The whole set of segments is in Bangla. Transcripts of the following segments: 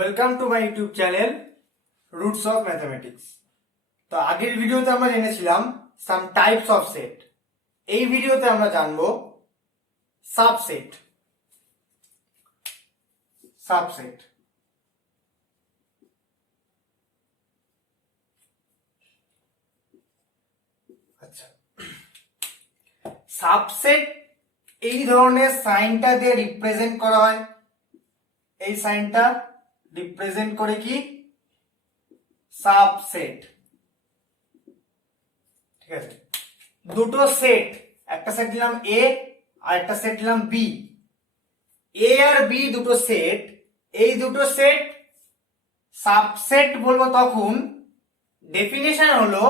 Welcome to my YouTube channel roots of mathematics. তো আগের ভিডিওতে আমরা জেনেছিলাম সাম টাইপস অফ সেট। এই ভিডিওতে আমরা জানবো সাবসেট। সাবসেট আচ্ছা, সাবসেট এই ধরনের সাইনটা দিয়ে রিপ্রেজেন্ট করা হয়। এই সাইনটা রিপ্রেজেন্ট করে কি সাবসেট। ঠিক আছে, দুটো সেট, একটা সেট দিলাম এ আর একটা সেট দিলাম বি। এ আর বি দুটো সেট, এই দুটো সেট সাবসেট বলবো তখন ডেফিনেশন হলো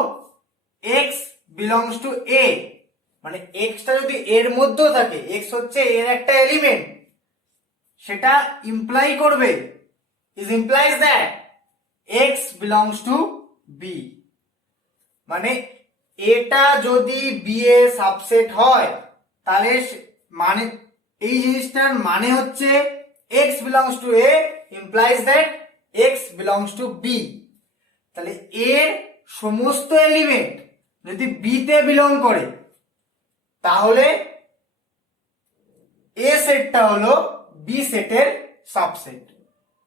x বিলংস টু a, মানে এক্সটা যদি এর মধ্যেও থাকে, এক্স হচ্ছে এর একটা এলিমেন্ট, সেটা ইমপ্লাই করবে is implies that x belongs to b। মানে এটা যদি বি এর সাবসেট হয় তাহলে মানে এই জিনিসটার মানে হচ্ছে x belongs to a implies that x belongs to b। তাহলে এর সমস্ত এলিমেন্ট যদি বি তে বিলং করে তাহলে এ সেটটা হলো বি সেটের সাবসেট।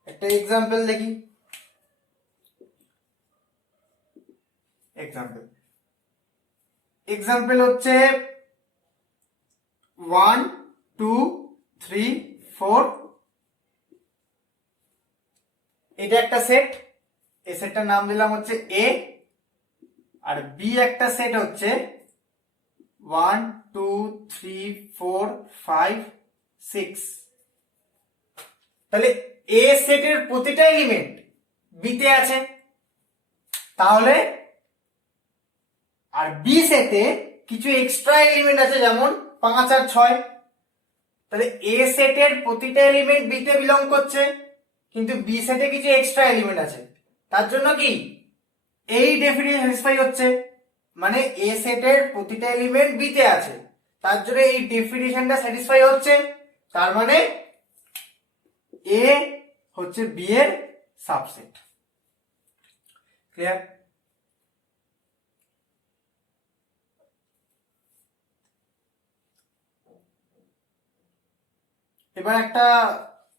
একটা এক্সাম্পল দেখি। এক্সাম্পল হচ্ছে 1 2 3 4। এটা একটা সেট, এই সেটটার নাম দিলাম হচ্ছে এ। আর বি একটা সেট হচ্ছে 1 2 3 4 5 6। তাহলে এ সেটের প্রতিটা এলিমেন্ট বি তে আছে, তাহলে আর বি সেটে কিছু এক্সট্রা এলিমেন্ট আছে যেমন 5 আর 6। তাহলে এ সেটের প্রতিটা এলিমেন্ট বি তে বিলং করছে, কিন্তু বি সেটে কিছু এক্সট্রা এলিমেন্ট আছে, তার জন্য কি এই ডেফিনিশন স্যাটিসফাই হচ্ছে। মানে এ সেটের প্রতিটা এলিমেন্ট বি তে আছে, তার জন্য এই ডেফিনিশনটা স্যাটিসফাই হচ্ছে। তার মানে এ হচ্ছে বি এর সাবসেট। ক্লিয়ার? এবার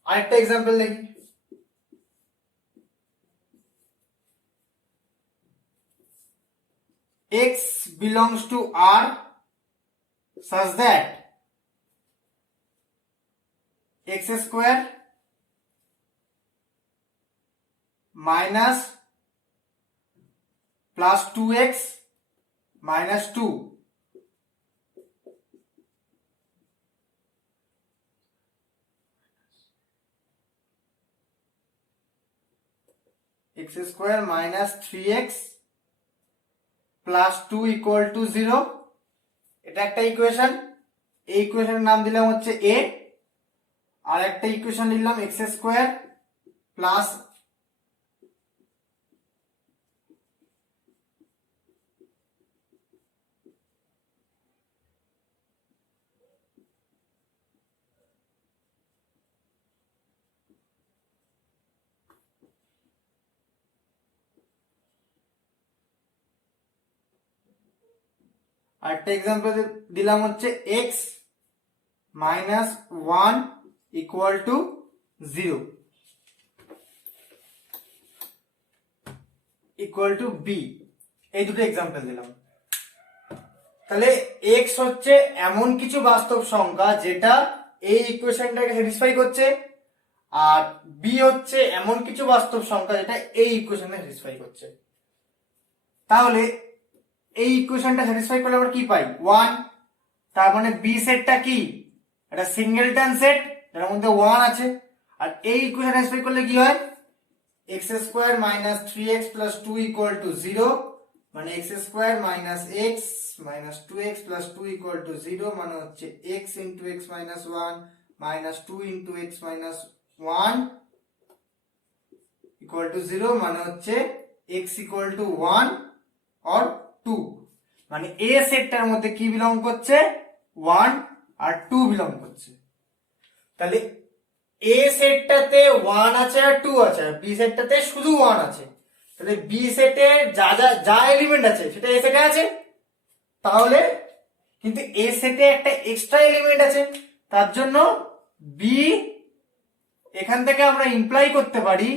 আরেকটা এক্সাম্পল দেখি। x belongs to R such that x square minus plus 2x minus 2 x square minus 3x plus 2 equal to 0। এটা একটা ইকুয়েশন, এই ইকুয়েশনের নাম দিলাম হচ্ছে a। আর একটা ইকুয়েশন লিখলাম x স্কয়ার প্লাস আরেকটা এক্সাম্পল দিলাম হচ্ছে x minus 1 equal to 0 equal to b। এই দুটো এক্সাম্পল দিলাম। তাহলে x হচ্ছে এমন কিছু বাস্তব সংখ্যা যেটা এই ইকুয়েশনটাকে স্যাটিসফাই করছে, আর b হচ্ছে এমন কিছু বাস্তব সংখ্যা যেটা এই ইকুয়েশনটাকে স্যাটিসফাই করছে। তাহলে এই ইকুয়েশনটা স্যাটিসফাই করলে আমরা কি পাই? 1। তার মানে বি সেটটা কি? একটা সিঙ্গেলটন সেট যার মধ্যে 1 আছে। আর এই ইকুয়েশন স্যাটিসফাই করলে কি হয়? x square minus 3x plus 2 equal to 0, মানে x square minus x minus 2x plus 2 equal to 0, মানে হচ্ছে x into x minus 1 minus 2 into x minus 1 equal to 0, মানে হচ্ছে x ইকুয়াল টু 1 or 2। মানে এ সেটটার মধ্যে কি বিলং করছে? 1 আর 2 বিলং করছে। তাহলে এ সেটটাতে 1 আছে আর 2 আছে, আর বি সেটটাতে শুধু 1 আছে, তাহলে বি সেটে যা যা যা এলিমেন্ট আছে সেটা এ সেটে আছে। তাহলে কিন্তু এ সেটে একটা এক্সট্রা এলিমেন্ট আছে, তার জন্য বি, এখান থেকে আমরা ইমপ্লাই করতে পারি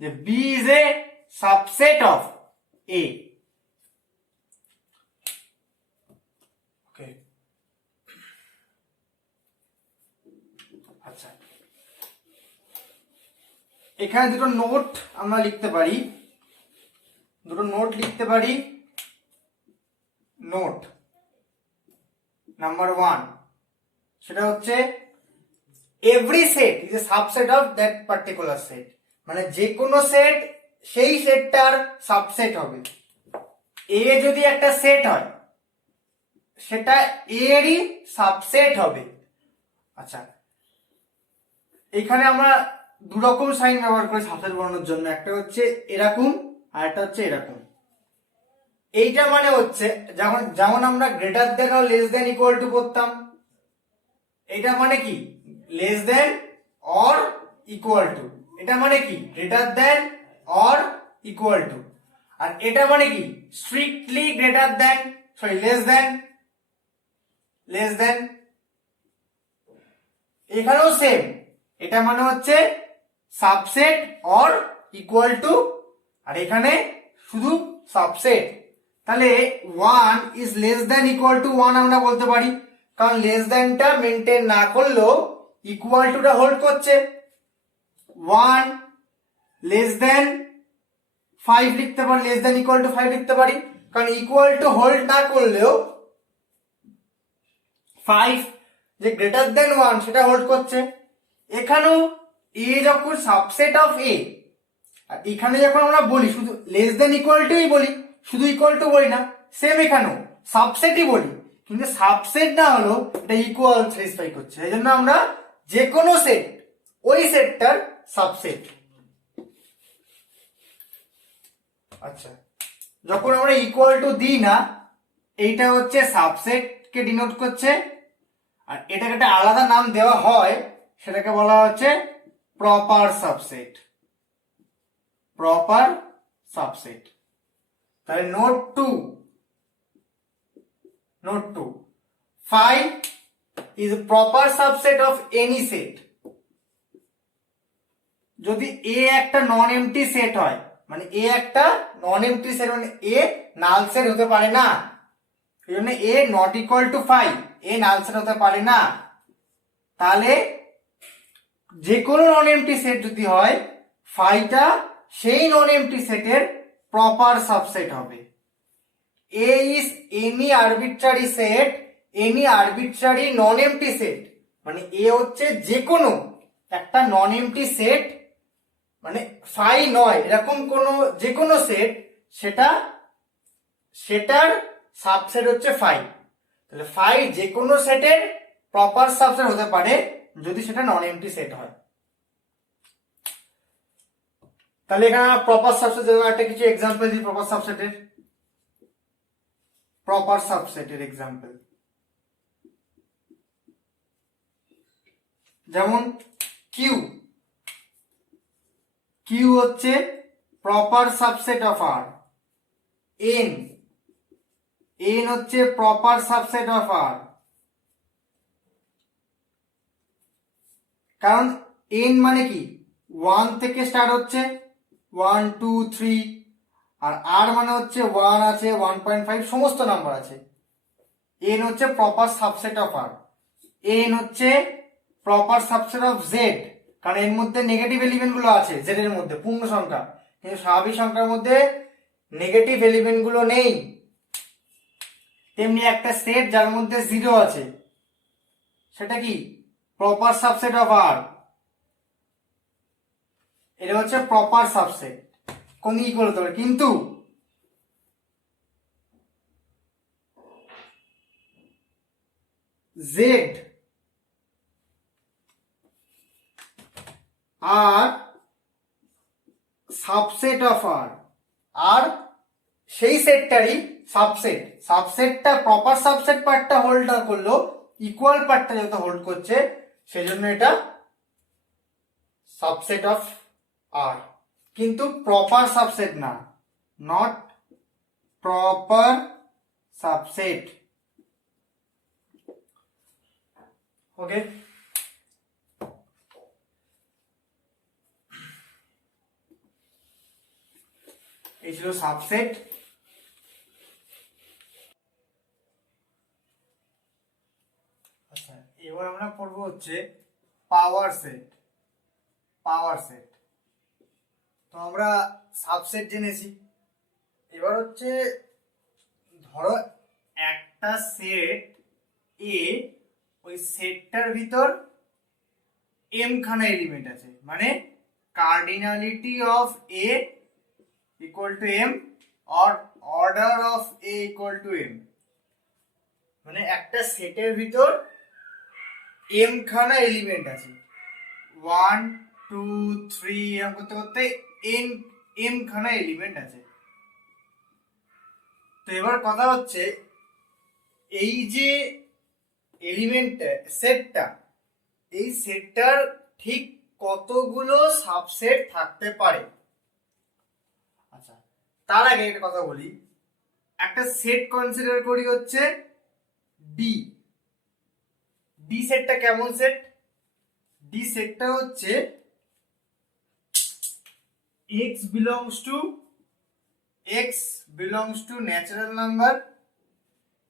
যে B is a subset of A. Okay, আচ্ছা, এখানে দুটো নোট আমরা লিখতে পারি, নোট নাম্বার 1, সেটা হচ্ছে every set is a subset of that particular set, মানে যে কোনো সেট সেই সেটটার সাবসেট হবে। এ যদি একটা সেট হয় সেটা এরই সাবসেট হবে। আচ্ছা, এখানে আমরা দু রকম সাইন ব্যবহার করি সাবসেট বানানোর জন্য, একটা হচ্ছে এরকম আর একটা হচ্ছে এরকম। এইটা মানে হচ্ছে যেমন যেমন আমরা গ্রেটার দেন আর লেস দেন ইকুয়াল টু করতাম, এটা মানে কি less than or equal to, এটা মানে কি greater than or equal to, আর এটা মানে কি strictly greater than, sorry less than. এখানেও সেম, এটা মানে হচ্ছে সাবসেট অর ইকুয়াল টু, আর এখানে শুধু সাবসেট। তাহলে 1 is less than equal to 1 আমরা বলতে পারি, কারণ লেস দেনটা মেনটেন না করলেও ইকুয়াল টুটা হোল্ড করছে। 1 লেস দেন 5 লিখতে পারি, লেস দেন ইকুয়াল টু 5 লিখতে পারি, কারণ ইকুয়াল টু হোল্ড না করলেও 5 যে গ্রেটার দেন 1 সেটা হোল্ড করছে। এখানেও এ যখন সাবসেট অফ এ, আর এখানে যখন আমরা বলি শুধু লেস দেন ইকুয়াল টুই বলি, শুধু ইকুয়াল টু বলি না, সেম এখানেও সাবসেটই বলি, কিন্তু সাবসেট না হলো এটা ইকুয়াল স্যাটিসফাই করছে, এই জন্য আমরা যে কোনো সেট ওই সেটটার সাবসেট। আচ্ছা, যখন আমরা ইকুয়াল টু দিই না, এইটা হচ্ছে সাবসেট কে ডিনোট করছে, আর এটাকে একটা আলাদা নাম দেওয়া হয়, সেটাকে বলা হচ্ছে প্রপার সাবসেট। তাহলে note 2 5 is a proper subset of any set। যদি এ একটা নন এমটি সেট হয়, মানে এ একটা নন এমটি সেট, মানে এ নাল সেট হতে পারে না, এই জন্য A not equal to 5, A null set হতে পারে না। তাহলে যে কোনো নন এমটি সেট যদি হয়, 5টা সেই নন এমটি সেটের প্রপার সাবসেট হবে। A is any arbitrary set, any arbitrary non empty set, মানে এ হচ্ছে যে কোনো একটা নন এমটি সেট, মানে 5 নয় এরকম কোন যে কোনো সেট, সেটার সাবসেট হচ্ছে 5। তাহলে 5 যে কোনো সেটের প্রপার সাবসেট হতে পারে যদি সেটা নন এমটি সেট হয়। তাহলে এখানে প্রপার সাবসেট একটা কিছু এক্সাম্পল দিই প্রপার সাবসেটের এক্সাম্পল, যেমন কিউ হচ্ছে proper subset of R, N হচ্ছে প্রপার সাবসেট অফ আর, কারণ এন মানে কি 1 থেকে স্টার্ট হচ্ছে, 1 2 3, আর আর মানে হচ্ছে 1 আছে 1.5 সমস্ত নাম্বার আছে। এন হচ্ছে proper subset of R. N হচ্ছে প্রপার সাবসেট অফ জেড, কারণ এর মধ্যে নেগেটিভ এলিমেন্ট গুলো আছে জেড এর মধ্যে, পূর্ণ সংখ্যা, কিন্তু স্বাভাবিক সংখ্যার মধ্যে নেগেটিভ এলিমেন্ট গুলো নেই। তেমনি একটা সেট যার মধ্যে 0 আছে, সেটা কি প্রপার সাবসেট অফ আর, এটা হচ্ছে প্রপার সাবসেট, কোন ইকুয়াল হতে পারে। কিন্তু জেড আর সাবসেট অফ আর, আর সেই সেটটারই সাবসেটটা প্রপার সাবসেট পার্টটা হোল্ড না করলো, ইকুয়াল পার্টটা যত হোল্ড করছে, সেই জন্য এটা সাবসেট অফ আর, কিন্তু প্রপার সাবসেট না, নট প্রপার সাবসেট। ওকে, এই ছিল সাবসেট। আচ্ছা, এবার আমরা পড়বো হচ্ছে পাওয়ার সেট। পাওয়ার সেট, তো আমরা সাবসেট জেনেছি, এবার হচ্ছে ধরো একটা সেট এ, ওই সেটটার ভিতর এম খানা এলিমেন্ট আছে, মানে cardinality of A equal to M or order of A equal to M, মানে একটা সেটের ভিতর এম খানা এলিমেন্ট আছে, 1 2 3 এরকম করতে করতে এম খানা এলিমেন্ট আছে। তো এবার কথা হচ্ছে এই যে এলিমেন্ট সেটটা, এই সেটটার ঠিক কতগুলো সাবসেট থাকতে পারে। আচ্ছা, তার আগে একটা কথা বলি, একটা সেট কনসিডার করি হচ্ছে ডি। ডি সেটটা কেমন সেট? ডি সেটটা হচ্ছে x belongs to natural number,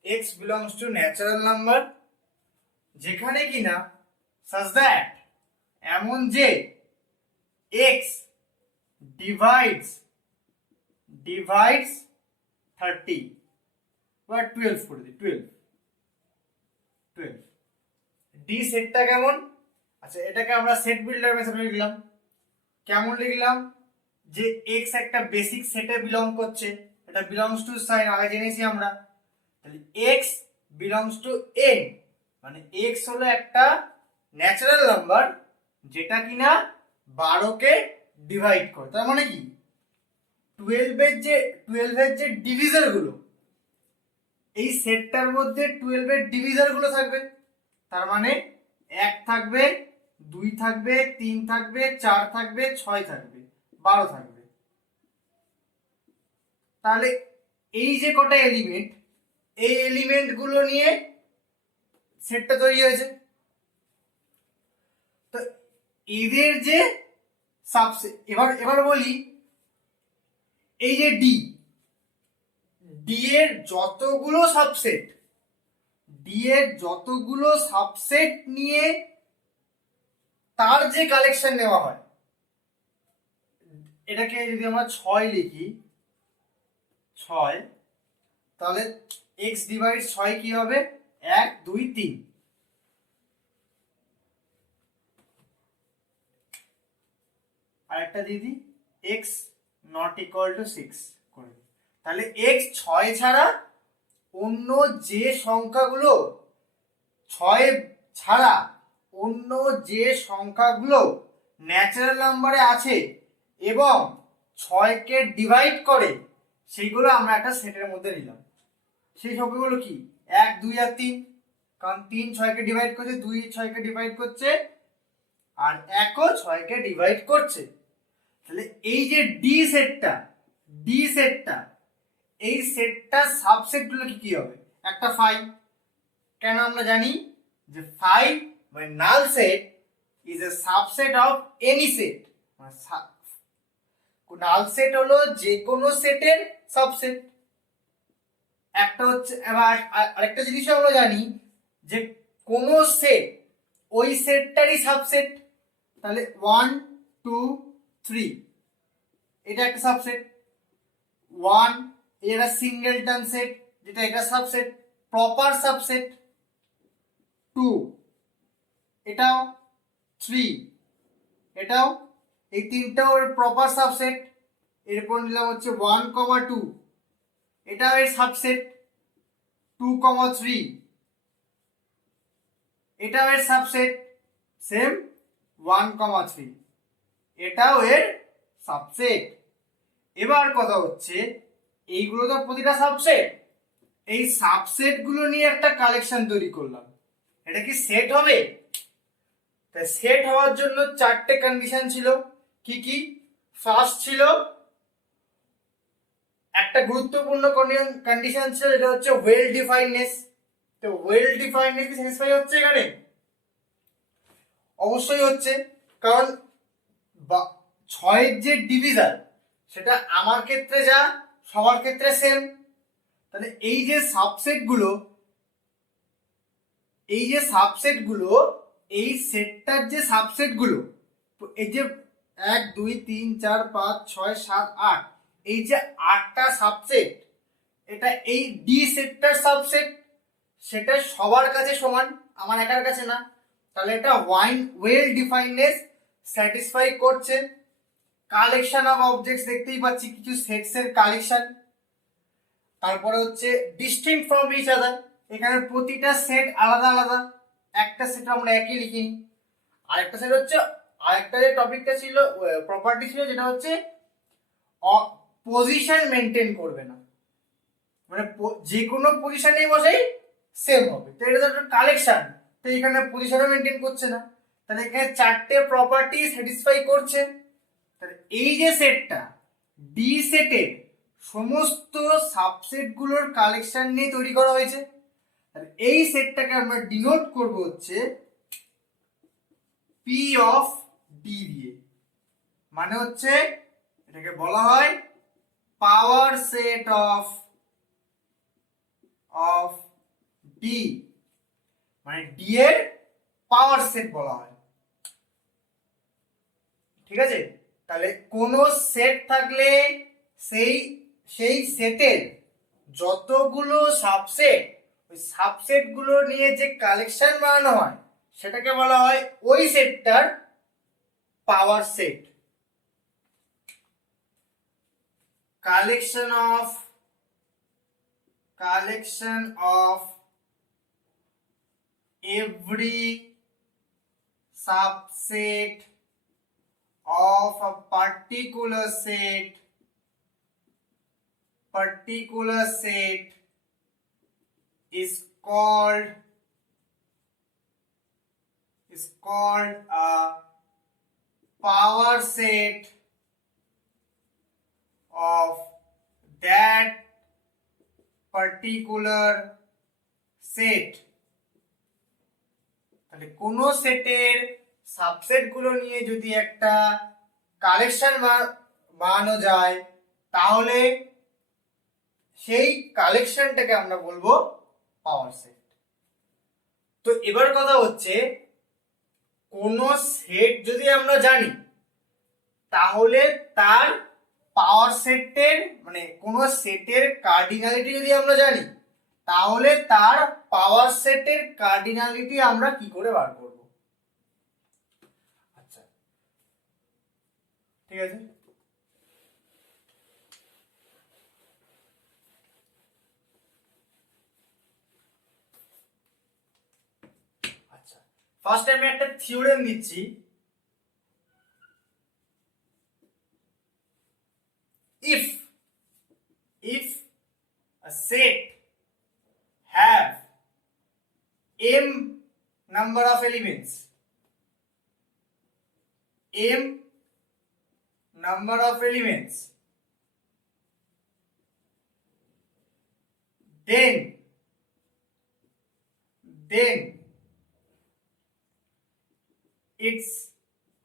x belongs to natural number, যেখানে কিনা such that এমন যে x divides 30 বা 12 করে দিই, 12 ডি সেটটা কেমন? আচ্ছা, এটাকে আমরা সেট বিল্ডার মেথডে লিখলাম। কেমন লিখলাম? যে x একটা বেসিক সেটে বিলং করছে, এটা বিলংস টু সাইন আগে জেনেছি আমরা, তাহলে x বিলংস টু n, মানে x হলো একটা ন্যাচারাল নাম্বার যেটা কিনা 12 কে ডিভাইড করে। তার মানে কি 12 এর যে ডিভিজার গুলো, এই সেটটার মধ্যে 12 এর ডিভিজার গুলো থাকবে, তার মানে 1 থাকবে, 2 থাকবে, 3 থাকবে, 4 থাকবে, 6 থাকবে, 12 থাকবে। তাহলে এই যে কটা এলিমেন্ট, এই এলিমেন্ট গুলো নিয়ে সেটটা তৈরি হয়েছে। তো এদের যে সাবসেট, এবার বলি এই যে ডি এর যতগুলো সাবসেট নিয়ে তার যে কালেকশন নেওয়া হয়, এটাকে যদি আমরা 6 লিখি, 6, তাহলে x ডিভাইড 6 কি হবে? 1 2 3। আরেকটা দিয়ে দিই, x নট ইকুয়াল টু 6 করে। তাহলে x 6 ছাড়া অন্য যে সংখ্যাগুলো, 6 ছাড়া অন্য যে সংখ্যাগুলো ন্যাচারাল নাম্বারে আছে এবং 6 কে ডিভাইড করে, সেইগুলো আমরা একটা সেটের মধ্যে নিলাম। সেই সংখ্যাগুলো কি? 1 2 আর 3, কারণ 3 6 কে ডিভাইড করছে, 2 6 কে ডিভাইড করছে, আর 1 ও 6 কে ডিভাইড করছে। তাহলে এই যে ডি সেটটা, এই সেটটার সাবসেট গুলো কি হবে? একটা 5, কেন আমরা জানি যে 5 মানে null set is a subset of any set, null set হলো যে কোনো সেটের সাবসেট। একটা হচ্ছে, এবার আরেকটা জিনিস আমরা জানি যে কোন সেট ওই সেটটারই সাবসেট। তাহলে 1 2 3 এটা একটা সাবসেট, 1 এটা সিঙ্গেলটন সেট যেটা এটা সাবসেট, প্রপার সাবসেট, 2 এটাও, 3 এটাও, এই তিনটাও প্রপার সাবসেট। এরপর নিলাম হচ্ছে 1 2, এটাও এর সাবসেট, 2 3 এটাও এর সাবসেট, সেম 1 3 এটাও এর সাবসেট। এবার কথা হচ্ছে এইগুলো তো প্রতিটা সাবসেট, এই সাবসেট গুলো নিয়ে একটা কালেকশন তৈরি করলাম, এটা কি সেট হবে? তাই সেট হওয়ার জন্য চারটে কন্ডিশন ছিল। কি কি? ফার্স্ট ছিল একটা গুরুত্বপূর্ণ কন্ডিশন ছিল, এটা হচ্ছে ওয়েল ডিফাইননেস। তো ওয়েল ডিফাইননেস কি স্যাটিসফাই হচ্ছে এখানে? অবশ্যই হচ্ছে, কারণ 6 যে ডিভিজন সেটা আমার ক্ষেত্রে যা সবার ক্ষেত্রে সেম। তাহলে এই যে সাবসেটগুলো এই সেটটার যে সাবসেটগুলো, এই যে 1 2 3 4 5 6 7 8, এই যে 8টা সাবসেট, এটা এই ডি সেটটার সাবসেট, সেটা সবার কাছে সমান, আমার একার কাছে না। তাহলে এটা ওয়েল ডিফাইননেস স্যাটিসফাই করছে। কালেকশন অফ অবজেক্টস দেখতেই পাচ্ছি, কিছু সেটস এর কালেকশন। তারপরে হচ্ছে ডিস্টিংক্ট ফ্রম ইচ আদার, এখানে প্রতিটা সেট আলাদা আলাদা, একটা সেট আমরা একই লিখিনি। আরেকটা সেট হচ্ছে, আরেকটা যে টপিকটা ছিল, প্রপার্টি ছিল, যেটা হচ্ছে পজিশন মেনটেন করবে না, মানে যে কোনো পজিশনেই বসেই সেম হবে। তো এটা তো একটা কালেকশন, তো এখানে পজিশনও মেনটেন করছে না। তাহলে এখানে চারটে প্রপার্টি স্যাটিসফাই করছে। তাহলে এই যে সেটটা ডি সেটের সমস্ত সাবসেট গুলোর কালেকশন নিয়ে তৈরি করা হয়েছে। তাহলে এই সেটটাকে আমরা ডিনোট করব হচ্ছে পি অফ ডি দিয়ে, মানে হচ্ছে এটাকে বলা হয় পাওয়ার সেট অফ ডি, মানে ডি এর পাওয়ার সেট বলা হয়। ঠিক আছে? তাহলে কোন সেট থাকলে সেই সেটের যতগুলো সাবসেট, ওই সাবসেট গুলো নিয়ে যে কালেকশন বানানো হয় সেটাকে বলা হয় ওই সেটটার power set. Collection of every subset of a particular set is called a power set of that particular set। তাহলে কোন সেটের সাবসেট গুলো নিয়ে যদি একটা কালেকশন বানানো যায়, তাহলে সেই কালেকশনটাকে আমরা বলবো পাওয়ার সেট। তো এবার কথা হচ্ছে, কোন সেট যদি আমরা জানি, তাহলে তার পাওয়ার সেটের, মানে কোন সেটের কার্ডিনালিটি যদি আমরা জানি, তাহলে তার পাওয়ার সেটের কার্ডিনালিটি আমরা কি করে বার করব? আচ্ছা, ঠিক আছে। আচ্ছা, ফার্স্ট আমি একটা থিওরেম দিচ্ছি। if a set have m number of elements, then its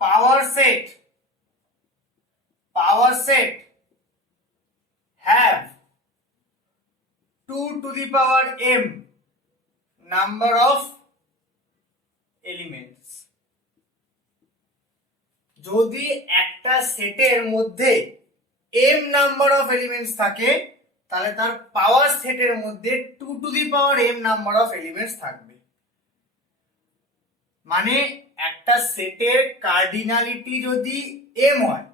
power set have 2 to the power m number of elements। যদি একটা সেটের মধ্যে m নাম্বার অফ এলিমেন্টস থাকে, তাহলে তার পাওয়ার সেটের মধ্যে 2 to the power m number of elements থাকবে। মানে একটা সেটের কার্ডিনালিটি যদি m হয়,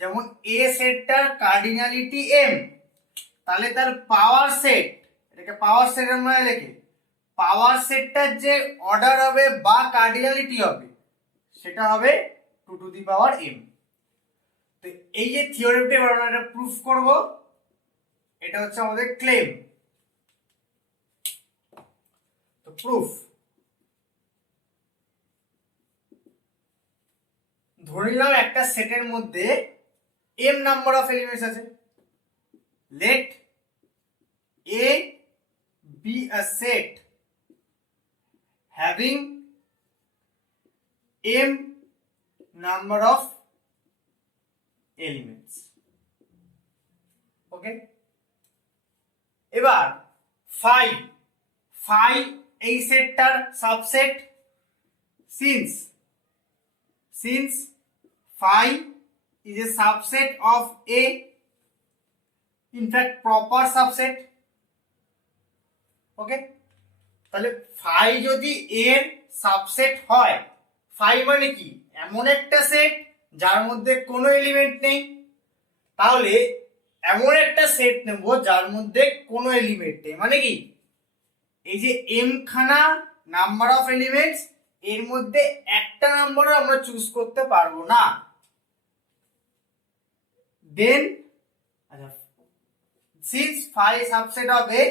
যেমন a সেটটার কার্ডিনালিটি m, তাহলে তার পাওয়ার সেট, এটাকে পাওয়ার সেট আমরা লিখি, পাওয়ার সেটটার যে অর্ডার হবে বা কার্ডিনালিটি হবে, সেটা হবে 2 টু দি পাওয়ার m। তো এই যে থিওরেমটা আমরা এটা প্রুফ করব, এটা হচ্ছে আমাদের ক্লেম। তো প্রুফ, ধরে নিলাম একটা সেটের মধ্যে m নাম্বার অফ এলিমেন্টস আছে। Let a be a set having m number of elements. Okay, এবার ফাই এই সেটটার subset. since phi is a subset of a, in fact proper subset. ওকে, তাহলে ফাই যদি এর সাবসেট হয়, ফাই মানে কি, এমন একটা সেট যার মধ্যে কোনো এলিমেন্ট নেই, তাহলে এমন একটা সেট নেব যার মধ্যে কোনো এলিমেন্ট নেই, মানে কি এই যে এম খানা নাম্বার অফ এলিমেন্টস, এর মধ্যে একটা নাম্বারও আমরা চুজ করতে পারবো না। দেন আচ্ছা, সিন্স ফাই সাবসেট অফ এ,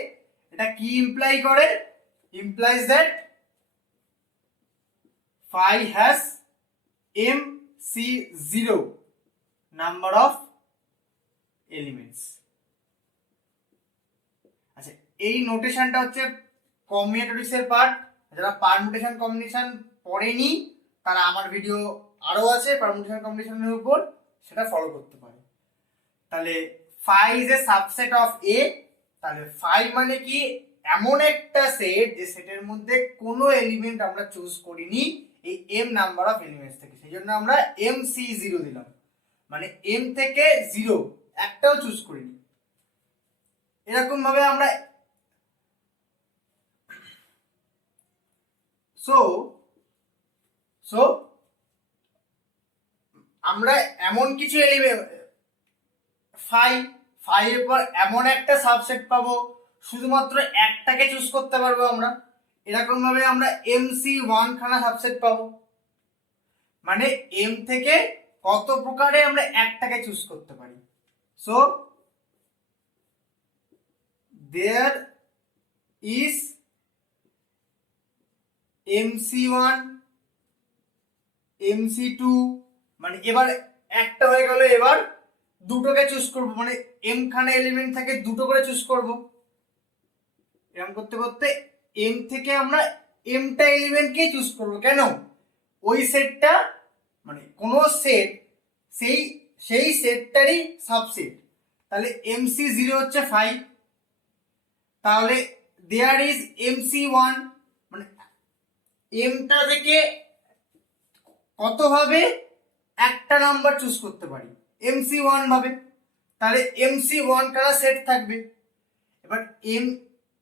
এটা কি ইমপ্লাই করে, implies that phi has MC0 number of elements. আচ্ছা, এই নোটেশনটা হচ্ছে কম্বিনেটরিক্স এর পার্ট। যারা পারমুটেশন কম্বিনেশন পড়েনি তারা আমার ভিডিও আরো আছে পারমুটেশন কম্বিনেশনের উপর, সেটা ফলো করতে পারে। তাহলে phi is a subset of A, তাহলে phi মানে কি, এমন একটা সেট যে সেটের মধ্যে কোনো এলিমেন্ট আমরা চুজ করিনি এই m নাম্বার অফ এলিমেন্টস থেকে, সেই জন্য আমরা MC0 দিলাম, মানে m থেকে 0 একটাও চুজ করিনি। এরকম ভাবে আমরা সো আমরা এমন কিছু এলিমেন্ট ফাই এর পর এমন একটা সাবসেট পাবো শুধুমাত্র একটাকে চুজ করতে পারবো আমরা। এরকম ভাবে আমরা MC1 খানা সাবসেট পাবো, মানে m থেকে কত প্রকারে আমরা একটাকে চুজ করতে পারি। So there is MC1 MC2, মানে এবার একটা হয়ে গেল, এবার দুটোকে চুজ করব, মানে m খানা এলিমেন্ট থেকে দুটো করে চুজ করব। এরকম করতে করতে m থেকে আমরা mটা এলিমেন্টকেই চুজ করব। কেন, ওই সেটটা মানে কোন সেট সেই সেটটারই সাবসেট। তাহলে MC0 হচ্ছে 5, তাহলে দেয়ার ইজ MC1, মানে mটা থেকে কত ভাবে একটা নাম্বার চুজ করতে পারি, MC1 ভাবে। তাহলে MC1 কারা সেট থাকবে। এবার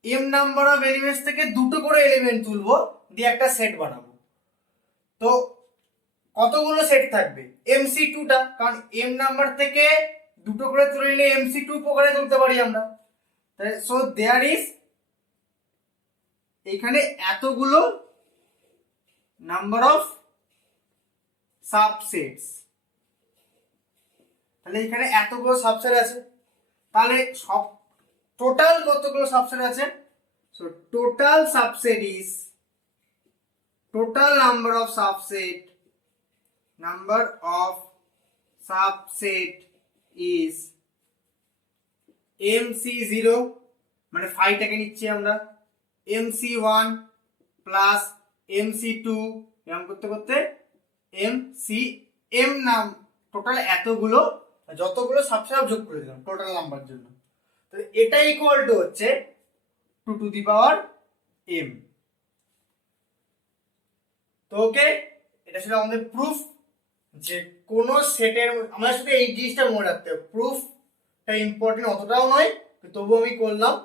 m নাম্বার অফ এলিমেন্টস থেকে দুটো করে এলিমেন্ট তুলবো, দিয়ে একটা সেট বানাবো। তো কতগুলো সেট থাকবে, MC2টা, কারণ m নাম্বার থেকে দুটো করে তুলে নিলে MC2 প্রকারে তুলতে পারি আমরা। তাহলে সো দেয়ার ইজ, এখানে এতগুলো নাম্বার অফ সাবসেটস, তাহলে এখানে এতগুলো সাবসেট আছে। তাহলে সব টোটাল কতগুলো সাবসেট আছে, so total subset is, total number of subset is MC0, মানে 5টাকে নিচ্ছি আমরা, MC1 প্লাস MC2, এরকম করতে করতে m নাম টোটাল এতগুলো, যতগুলো সাবসেট যোগ করে দিলাম টোটাল নাম্বার জন্য। তো এটা ইকুয়াল টু হচ্ছে 2 টু দি পাওয়ার m। তো ওকে, এটা ছিল আমাদের প্রুফ যে কোন সেটের, আমরা শুধু এই জিনিসটা মনে রাখতে হবে, প্রুফটা ইম্পর্টেন্ট অতটাও নয়, তবু আমি করলাম।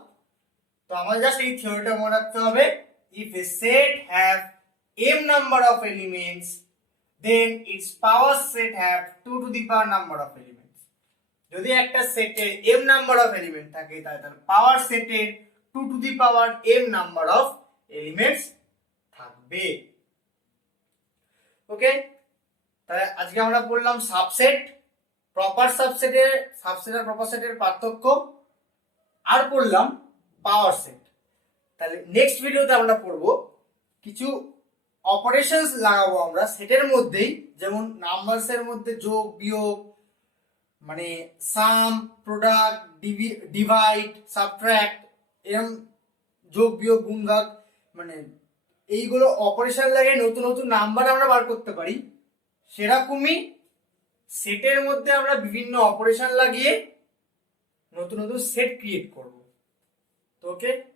তো আমাদের জাস্ট এই থিওরিটা মনে রাখতে হবে, if A set have m number of elements then its power set have 2 to the power number of elements. যদি একটা সেটে m নাম্বার অফ এলিমেন্ট থাকে তাহলে তার পাওয়ার সেটের 2 to the power m number of elements থাকবে। ওকে, তাহলে আজকে আমরা পড়লাম সাবসেট, প্রপার সাবসেটের, সাবসেট আর প্রপার সেটের পার্থক্য, আর পড়লাম পাওয়ার সেট। তাহলে নেক্সট ভিডিওতে আমরা পড়ব কিছু অপারেশনস লাগাবো আমরা সেটের মধ্যেই, যেমন নাম্বারস এর মধ্যে যোগ বিয়োগ, মানে সাম, প্রোডাক্ট, ডিভাইড, সাবট্রাক্ট, এরম যোগ বিয়োগ গুণ ভাগ, মানে এইগুলো অপারেশন লাগিয়ে নতুন নতুন নাম্বার আমরা বার করতে পারি, সেরকমই সেটের মধ্যে আমরা বিভিন্ন অপারেশন লাগিয়ে নতুন নতুন সেট ক্রিয়েট করব। তো ওকে।